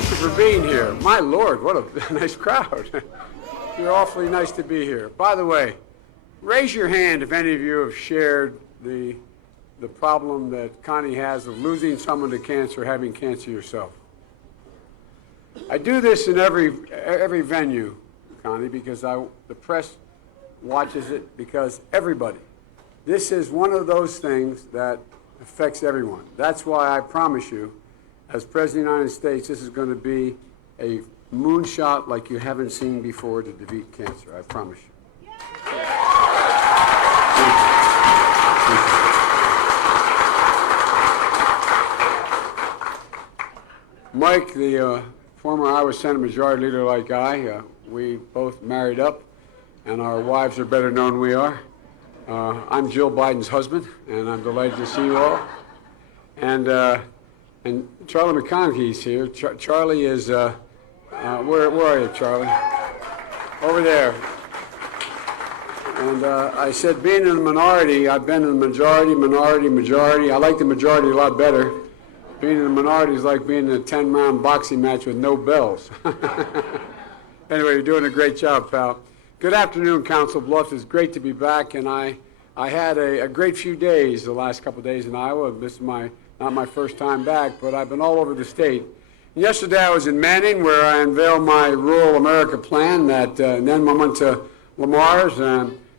thank you for being here. My Lord, what a nice crowd. You're awfully nice to be here. By the way, raise your hand if any of you have shared the problem that Connie has of losing someone to cancer, having cancer yourself. I do this in every venue, Connie, because the press watches it, because everybody. This is one of those things that affects everyone. That's why I promise you, as President of the United States, this is going to be a moonshot like you haven't seen before to defeat cancer. I promise you. Mike, the former Iowa Senate Majority Leader like I, we both married up, and our wives are better known than we are. I'm Jill Biden's husband, and I'm delighted to see you all. And Charlie McConaughey's here. Charlie is, where are you, Charlie? Over there. And I said, being in the minority, I've been in the majority. I like the majority a lot better. Being in the minority is like being in a 10-round boxing match with no bells. Anyway, you're doing a great job, pal. Good afternoon, Council Bluffs. It's great to be back, and I had a great few days the last couple of days in Iowa. This is not my first time back, but I've been all over the state. Yesterday I was in Manning, where I unveiled my Rural America plan, and then I went to Lamar's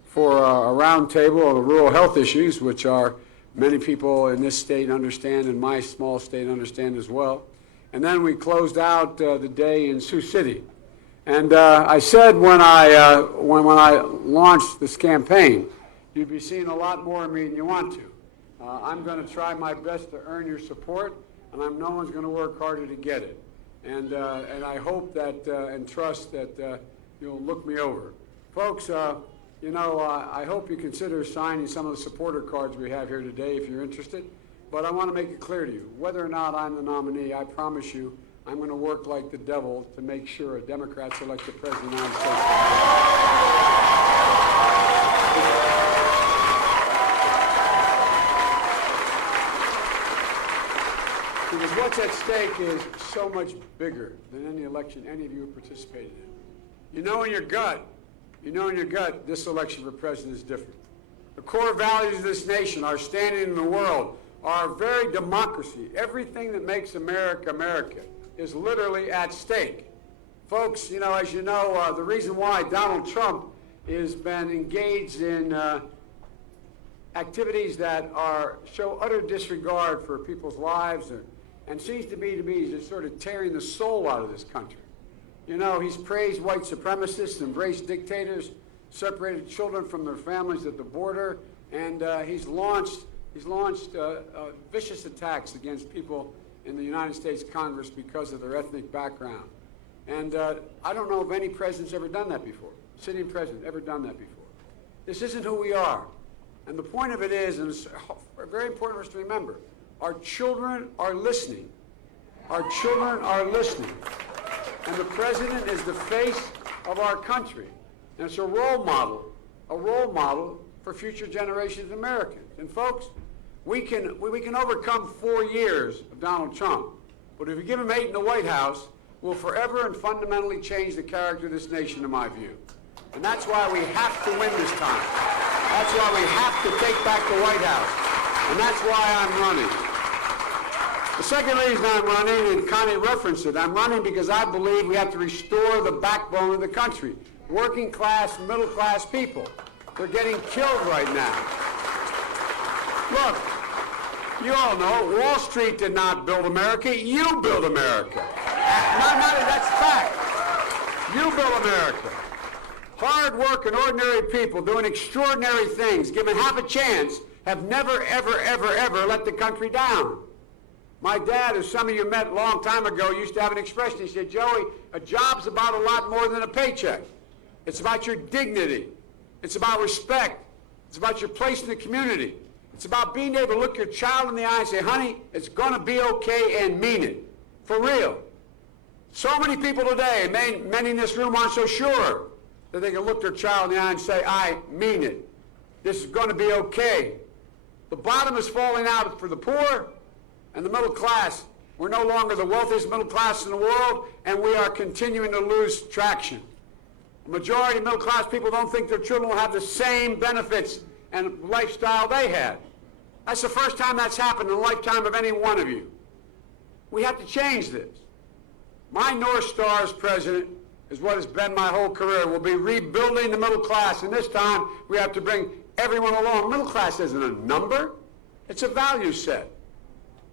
for a roundtable on the rural health issues, which are many people in this state understand, and my small state understand as well. And then we closed out the day in Sioux City. And I said when I launched this campaign, you'd be seeing a lot more of me than you want to. I'm going to try my best to earn your support, and no one's going to work harder to get it. And I hope that and trust that you'll look me over. Folks, I hope you consider signing some of the supporter cards we have here today if you're interested. But I want to make it clear to you, whether or not I'm the nominee, I promise you I'm going to work like the devil to make sure a Democrat's elected president of the United States. Because what's at stake is so much bigger than any election any of you have participated in. You know in your gut, this election for president is different. The core values of this nation, our standing in the world, our very democracy, everything that makes America, America, is literally at stake. Folks, as you know, the reason why Donald Trump has been engaged in activities that show utter disregard for people's lives and seems to be just sort of tearing the soul out of this country. He's praised white supremacists, embraced dictators, separated children from their families at the border, and he's launched vicious attacks against people in the United States Congress because of their ethnic background. And I don't know if any president's ever done that before, sitting president ever done that before. This isn't who we are. And the point of it is, and it's very important for us to remember, our children are listening. Our children are listening. And the president is the face of our country. And it's a role model for future generations of Americans. And folks, we can overcome 4 years of Donald Trump, but if we give him 8 in the White House, we'll forever and fundamentally change the character of this nation, in my view. And that's why we have to win this time. That's why we have to take back the White House. And that's why I'm running. The second reason I'm running, and Connie referenced it, I'm running because I believe we have to restore the backbone of the country. Working class, middle class people. They're getting killed right now. Look, you all know, Wall Street did not build America, you build America. That's fact. You build America. Hard work and ordinary people doing extraordinary things, given half a chance, have never, ever, ever, ever let the country down. My dad, as some of you met a long time ago, used to have an expression. He said, Joey, a job's about a lot more than a paycheck. It's about your dignity. It's about respect. It's about your place in the community. It's about being able to look your child in the eye and say, honey, it's going to be okay, and mean it. For real. So many people today, many in this room aren't so sure that they can look their child in the eye and say, I mean it. This is going to be okay. The bottom is falling out for the poor, and the middle class We're no longer the wealthiest middle class in the world, and we are continuing to lose traction. The majority of middle-class people don't think their children will have the same benefits and lifestyle they had. That's the first time that's happened in the lifetime of any one of you. We have to change this. My North Star as president is what has been my whole career. We'll be rebuilding the middle class, and this time we have to bring everyone along. Middle class isn't a number. It's a value set.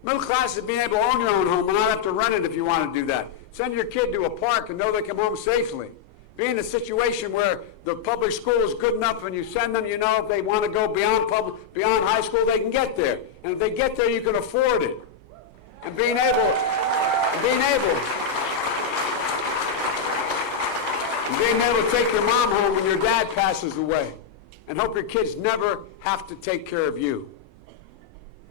Middle class is being able to own your own home and not have to rent it if you want to do that. Send your kid to a park and know they come home safely. Be in a situation where the public school is good enough and you send them, you know, if they want to go beyond high school, they can get there. And if they get there, you can afford it. And being able to take your mom home when your dad passes away and hope your kids never have to take care of you.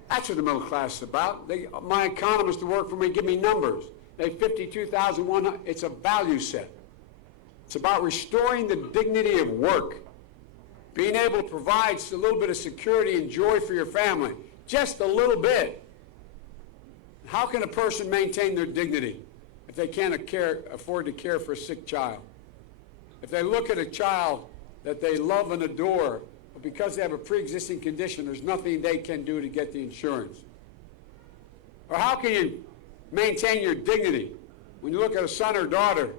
That's what the middle class is about. My economists who work for me give me numbers. They have 52,100. It's a value set. It's about restoring the dignity of work, being able to provide a little bit of security and joy for your family, just a little bit. How can a person maintain their dignity if they can't afford to care for a sick child? If they look at a child that they love and adore, but because they have a pre-existing condition, there's nothing they can do to get the insurance? Or how can you maintain your dignity when you look at a son or daughter,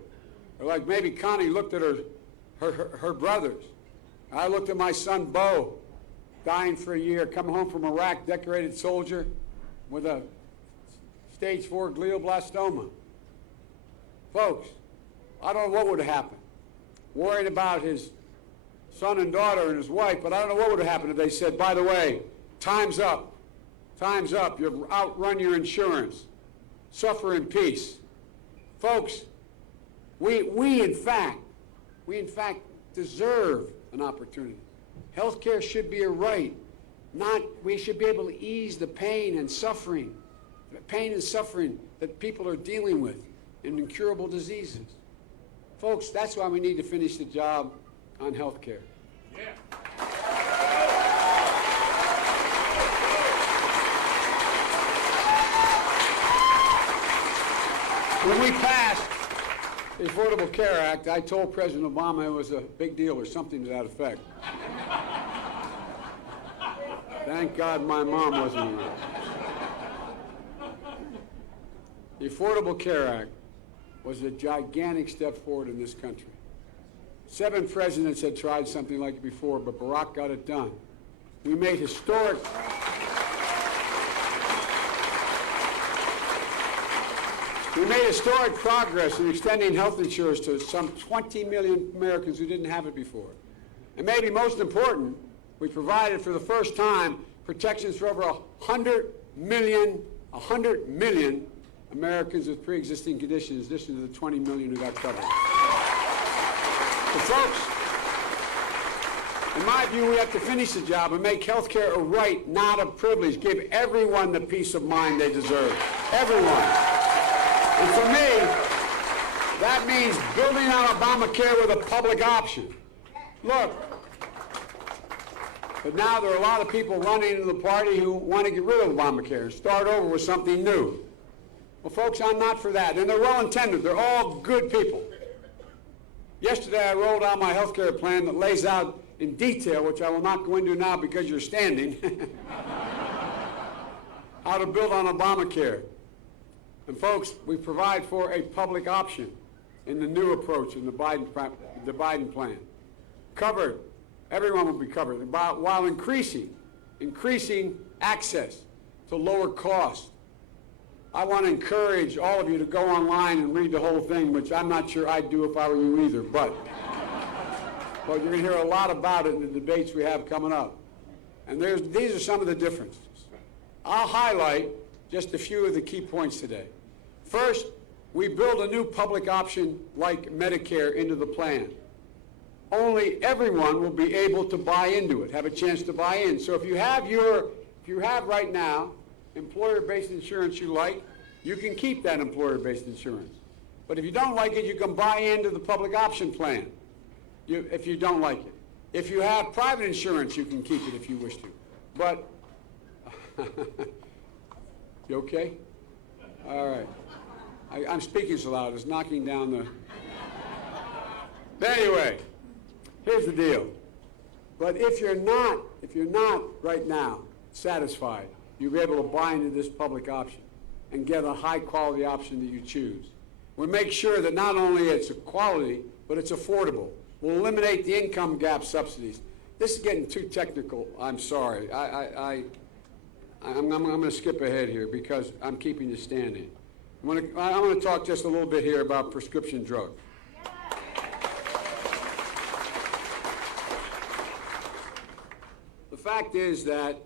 or like maybe Connie looked at her brothers. I looked at my son Bo, dying for a year, coming home from Iraq, decorated soldier with a stage 4 glioblastoma. Folks, I don't know what would have happened. Worried about his son and daughter and his wife, but I don't know what would have happened if they said, by the way, time's up. Time's up. You've outrun your insurance. Suffer in peace. Folks, we in fact deserve an opportunity. Healthcare should be a right. We should be able to ease the pain and suffering that people are dealing with in incurable diseases. Folks, that's why we need to finish the job on healthcare. Yeah. When we passed the Affordable Care Act, I told President Obama it was a big deal or something to that effect. Thank God my mom wasn't here. The Affordable Care Act was a gigantic step forward in this country. 7 presidents had tried something like it before, but Barack got it done. We made historic progress in extending health insurance to some 20 million Americans who didn't have it before. And maybe most important, we provided for the first time protections for over 100 million Americans with pre-existing conditions, in addition to the 20 million who got covered. But folks, in my view, we have to finish the job and make health care a right, not a privilege. Give everyone the peace of mind they deserve. Everyone. And for me, that means building out Obamacare with a public option. Look, but now there are a lot of people running into the party who want to get rid of Obamacare and start over with something new. Well, folks, I'm not for that. And they're well-intended. They're all good people. Yesterday, I rolled out my health care plan that lays out in detail, which I will not go into now because you're standing, how to build on Obamacare. And folks, we provide for a public option in the new approach in the Biden plan. Covered, everyone will be covered, while increasing access to lower cost. I want to encourage all of you to go online and read the whole thing, which I'm not sure I'd do if I were you either, but you're going to hear a lot about it in the debates we have coming up. And these are some of the differences. I'll highlight just a few of the key points today. First, we build a new public option like Medicare into the plan. Only everyone will be able to buy into it, have a chance to buy in. So if you have right now employer-based insurance you like, you can keep that employer-based insurance. But if you don't like it, you can buy into the public option plan if you don't like it. If you have private insurance, you can keep it if you wish to. But, you okay? All right. I'm speaking so loud, it's knocking down the... But anyway, here's the deal. But if you're not right now satisfied, you'll be able to buy into this public option and get a high-quality option that you choose. We'll make sure that not only it's a quality, but it's affordable. We'll eliminate the income gap subsidies. This is getting too technical. I'm sorry. I'm going to skip ahead here because I'm keeping you standing. I'm going to talk just a little bit here about prescription drugs. The fact is that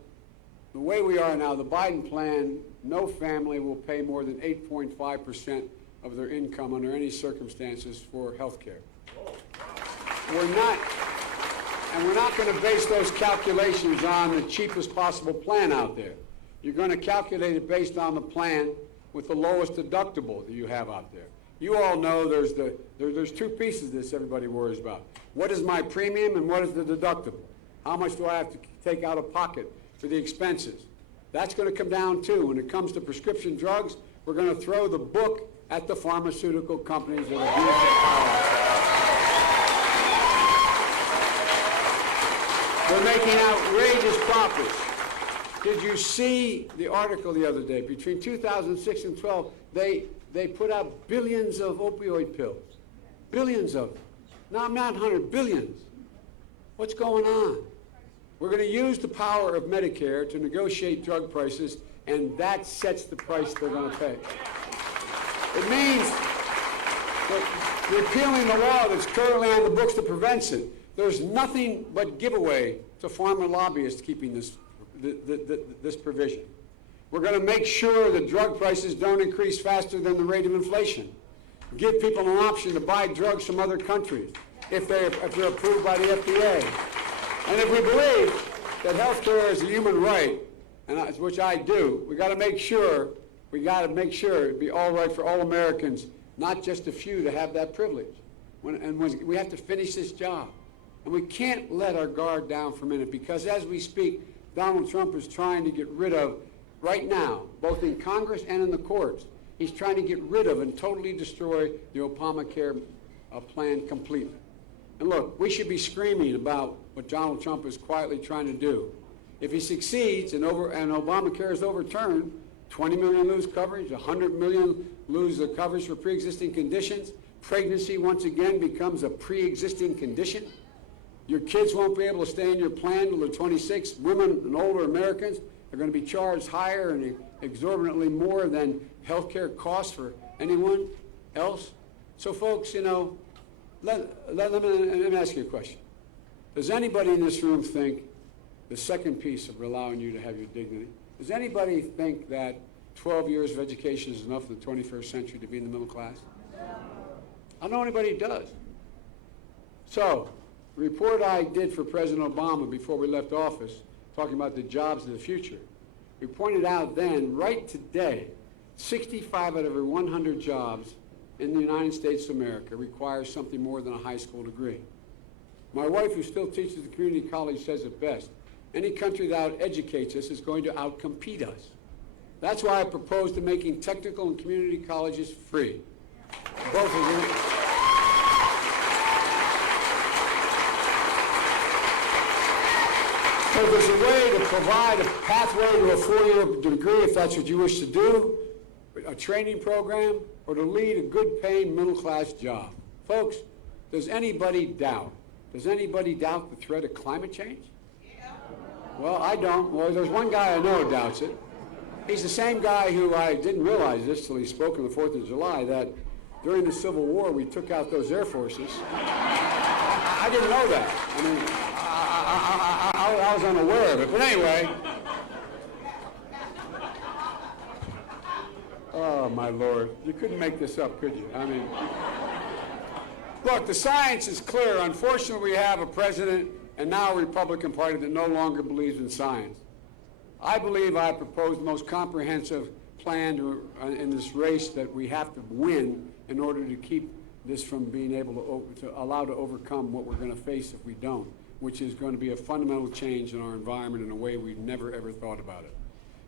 the way we are now, the Biden plan, no family will pay more than 8.5% of their income under any circumstances for health care. We're not going to base those calculations on the cheapest possible plan out there. You're going to calculate it based on the plan with the lowest deductible that you have out there. You all know there's two pieces of this everybody worries about. What is my premium and what is the deductible? How much do I have to take out of pocket for the expenses? That's going to come down too. When it comes to prescription drugs, we're going to throw the book at the pharmaceutical companies that abuse their power. They're making outrageous profits. Did you see the article the other day? Between 2006 and 12, they put out billions of opioid pills. Billions of them. Not 100, billions. What's going on? We're going to use the power of Medicare to negotiate drug prices, and that sets the price they're going to pay. It means that repealing the law that's currently on the books that prevents it, there's nothing but giveaway to pharma lobbyists keeping this provision. We're going to make sure that drug prices don't increase faster than the rate of inflation. Give people an option to buy drugs from other countries if they're approved by the FDA. And if we believe that health care is a human right, and which I do, we got to make sure it'd be all right for all Americans, not just a few, to have that privilege. We have to finish this job. And we can't let our guard down for a minute, because as we speak, Donald Trump is trying to get rid of, right now, both in Congress and in the courts, he's trying to get rid of and totally destroy the Obamacare plan completely. And look, we should be screaming about what Donald Trump is quietly trying to do. If he succeeds and Obamacare is overturned, 20 million lose coverage, 100 million lose the coverage for pre-existing conditions. Pregnancy once again becomes a pre-existing condition. Your kids won't be able to stay in your plan until they're 26. Women and older Americans are going to be charged higher and exorbitantly more than health care costs for anyone else. So folks, you know, let me ask you a question. Does anybody in this room think the second piece of allowing you to have your dignity, does anybody think that 12 years of education is enough in the 21st century to be in the middle class? I don't know anybody who does. So, the report I did for President Obama before we left office, talking about the jobs of the future, we pointed out then, right today, 65 out of every 100 jobs in the United States of America requires something more than a high school degree. My wife, who still teaches at the community college, says it best. Any country that out-educates us is going to out-compete us. That's why I propose to making technical and community colleges free. Both of them. So there's a way to provide a pathway to a four-year degree, if that's what you wish to do, a training program, or to lead a good-paying middle-class job. Folks, does anybody doubt the threat of climate change? Well, I don't. Well, there's one guy I know who doubts it. He's the same guy who, I didn't realize this till he spoke on the 4th of July, that during the Civil War we took out those air forces. I didn't know that. I mean, I was unaware of it. But anyway. Oh, my Lord. You couldn't make this up, could you? I mean, look, the science is clear. Unfortunately, we have a president and now a Republican Party that no longer believes in science. I believe I proposed the most comprehensive plan in this race that we have to win in order to keep this from being able to allow to overcome what we're going to face if we don't, which is going to be a fundamental change in our environment in a way we've never, ever thought about it.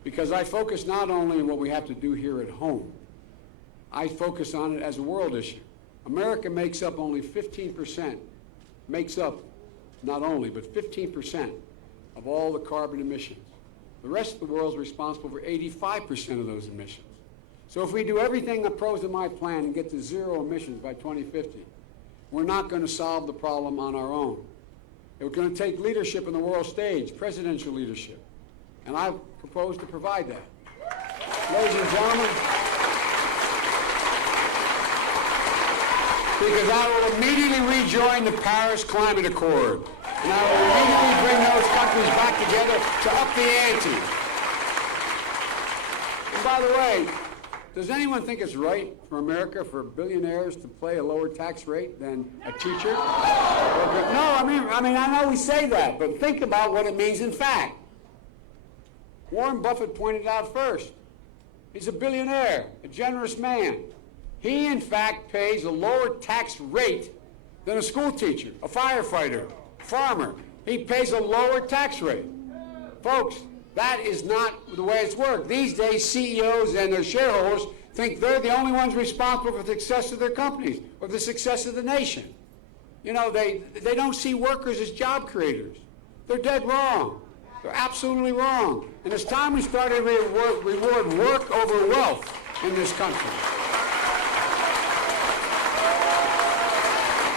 because I focus not only on what we have to do here at home, I focus on it as a world issue. America makes up only 15%, makes up not only, but 15% of all the carbon emissions. The rest of the world is responsible for 85% of those emissions. So if we do everything that pros in my plan and get to zero emissions by 2050, we're not going to solve the problem on our own. We're going to take leadership in the world stage, presidential leadership. And I propose to provide that. Ladies and gentlemen, because I will immediately rejoin the Paris Climate Accord. And I will immediately bring those countries back together to up the ante. And by the way, does anyone think it's right for America for billionaires to pay a lower tax rate than a teacher? No, I mean, I know we say that, but think about what it means in fact. Warren Buffett pointed out first. He's a billionaire, a generous man. He, in fact, pays a lower tax rate than a school teacher, a firefighter, farmer. He pays a lower tax rate. Folks, that is not the way it's worked. These days, CEOs and their shareholders think they're the only ones responsible for the success of their companies or the success of the nation. You know, they don't see workers as job creators. They're dead wrong. They're absolutely wrong. And it's time we started to reward work over wealth in this country.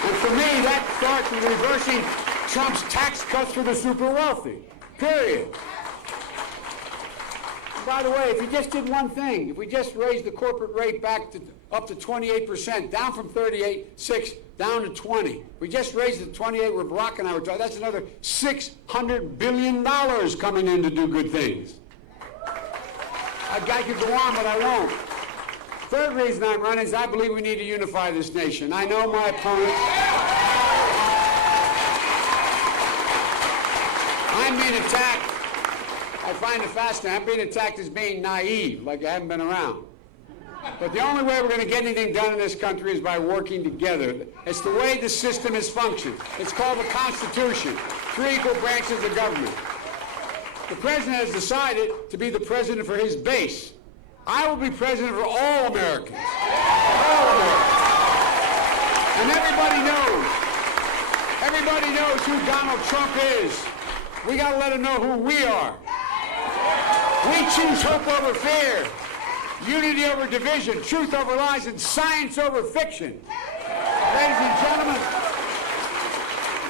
And for me, that starts with reversing Trump's tax cuts for the super wealthy, period. By the way, if you just did one thing, if we just raised the corporate rate back to up to 28%, down from 38.6 down to 20. If we just raised it to 28 where Barack and I were talking, that's another $600 billion coming in to do good things. I could go on, but I won't. Third reason I'm running is I believe we need to unify this nation. I know my opponents. I'm being attacked. I find it fascinating. I'm being attacked as being naive, like I haven't been around. But the only way we're going to get anything done in this country is by working together. It's the way the system is functioned. It's called the Constitution, 3 equal branches of government. The president has decided to be the president for his base. I will be president for all Americans. All Americans. And everybody knows who Donald Trump is. We got to let him know who we are. We choose hope over fear, unity over division, truth over lies, and science over fiction. Ladies and gentlemen,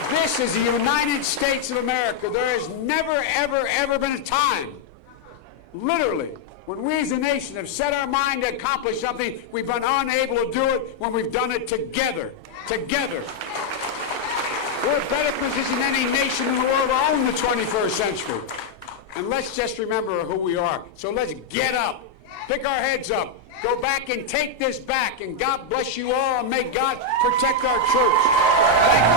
this is the United States of America. There has never, ever, ever been a time, literally, when we as a nation have set our mind to accomplish something, we've been unable to do it when we've done it together. Together. We're in a better position than any nation in the world to own the 21st century. And let's just remember who we are. So let's get up, pick our heads up, go back and take this back. And God bless you all, and may God protect our troops. Thank you.